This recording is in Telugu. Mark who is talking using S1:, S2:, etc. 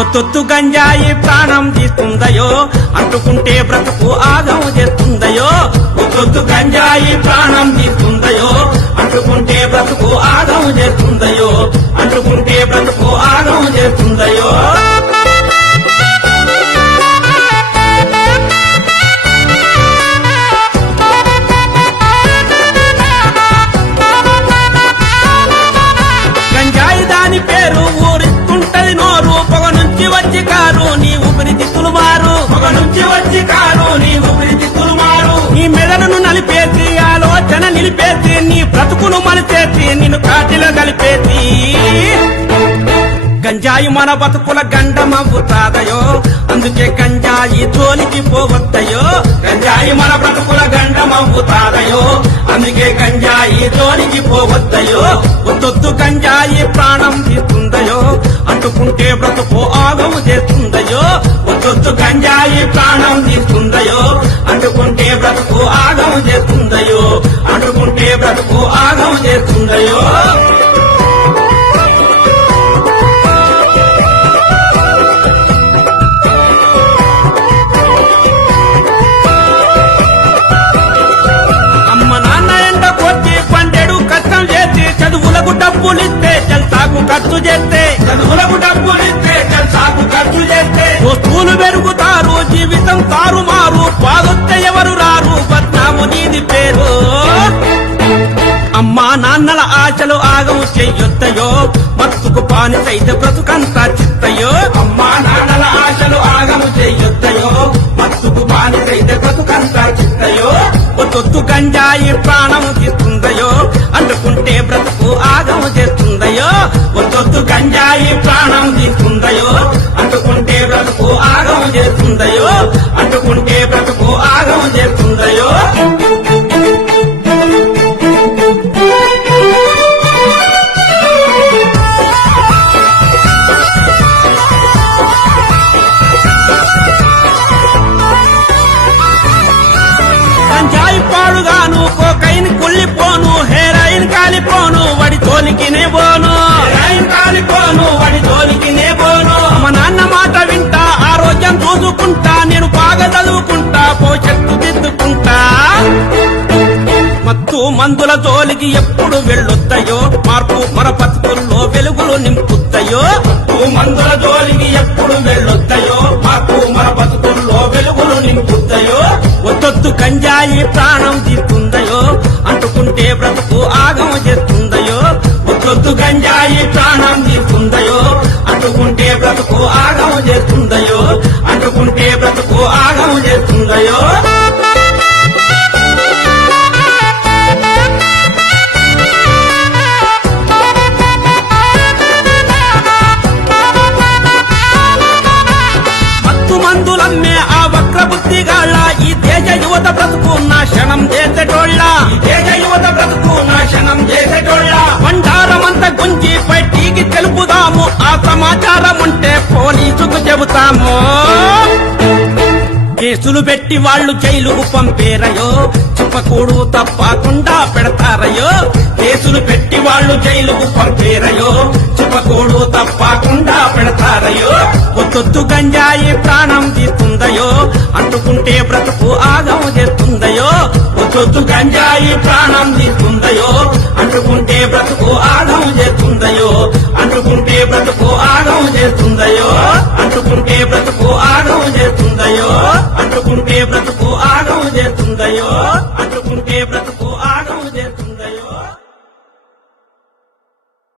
S1: ఒత్తొత్తు గంజాయి ప్రాణం తీస్తుందయో అంటుకుంటే బ్రతుకు ఆగం చేస్తుందయో ఒత్తొత్తు గంజాయి ప్రాణం తీస్తుందయో అంటుకుంటే బ్రతుకు ఆగం చేస్తుందయో అంటుకుంటే బ్రతుకు మలిపేసి నిన్ను కాటిలో కలిపేసి గంజాయి మన బతుకుల గండమవుతాదయో అందుకే గంజాయి జోలికి పోవద్దయో. గంజాయి మన బ్రతుకుల గండమవుతాదయో అందుకే గంజాయి జోలికి పోవద్దయో. ఒత్తొత్తు గంజాయి ప్రాణం తీస్తుందయో. అంటుకుంటే బ్రతుకు ఆగము చేస్తుందయో. ఒత్తొత్తు గంజాయి ప్రాణం తీస్తుందయో. అంటుకుంటే బ్రతుకు ఆగము చేస్తుందయో. అంటుకుంటే బ్రతుకు ఆగం చేస్తుందయో అమ్మ నాన్న ఎండ కొట్టి పండెడు కష్టం చేసి చదువులకు డబ్బులిస్తే జల్సాకు ఖర్చు చేస్తే. చదువులకు డబ్బులిస్తే జల్సాకు ఖర్చు చేస్తే. వస్తువులు పెరుగుతారు జీవితం తారుమారు పాదు నాన్నల ఆశలు ఆగం చెయ్యొద్దయో మత్తుకు పానిసైతే బ్రతుకంతా చిత్తయో? అమ్మా నాన్నల ఆశలు ఆగము చెయ్యొద్దయో మత్తుకు పానిసైతే బ్రతుకంత చిత్తయో? తొత్తు గంజాయి ప్రాణము తీస్తుందయో? అందుకుంటే బ్రతుకు ఆగము చేస్తుందయో? ఒత్తొత్తు గంజాయి ప్రాణం తోడుగాను కోకైన్ కుళ్ళిపోను హెరాయిన్ కాలిపోను వాడి తోలికినే పోను. హెరాయిన్ కాలిపోను వాడి తోలికినే పోను. మా నాన్న మాట వింటా ఆరోగ్యం చూసుకుంటా నేను బాగా చదువుకుంటా పోషత్తు దిద్దుకుంటా. మత్తు మందుల జోలికి ఎప్పుడు వెళ్ళొద్దయో మార్పు మన బతుకుల్లో వెలుగులు నింపుద్దయో మందుల జోలికి ఎప్పుడు ఉంటే బ్రతుకు ఆగం చేస్తుందయో? ఒత్తొత్తు గంజాయి ప్రాణం తీస్తుందయో? అంటుకుంటే బ్రతుకు ఆగం చేస్తుందయో? అంటుకుంటే బ్రతుకు ఆగం చేస్తుందయో? మందులమ్మే ఆ వక్ర బుద్ధిగాళ్ళ ఈ దేశ యువత బ్రతుకున్న క్షణం చేసేటోళ్ళ దేశ నాశనం చేసేటోళ్ళ. బండారమంత గుంజి బయటికి తెలుపుదాము. ఆ సమాచారం ఉంటే పోలీసుకు చెబుతాము. కేసులు పెట్టి వాళ్ళు జైలుకు పంపేరయో. చెప్పకూడు తప్పకుండా పెడతారయో. కేసులు పెట్టి వాళ్ళు జైలుకు పంపేరయో. చెప్పకూడు తప్పకుండా పెడతారయో. ఒత్తొత్తు గంజాయి ప్రాణం తీస్తుందయో. అంటుకుంటే బ్రతుకు ఆగం చేస్తుందయో ఒత్తొత్తు గంజాయి ప్రాణం తీసుకుందయో అంటుకుంటే బ్రతుకు ఆగం చేస్తుందయో? అంటుకుంటే బ్రతుకు ఆగం చేస్తుందయో? అంటుకుంటే బ్రతుకు ఆగం చేస్తుందయో?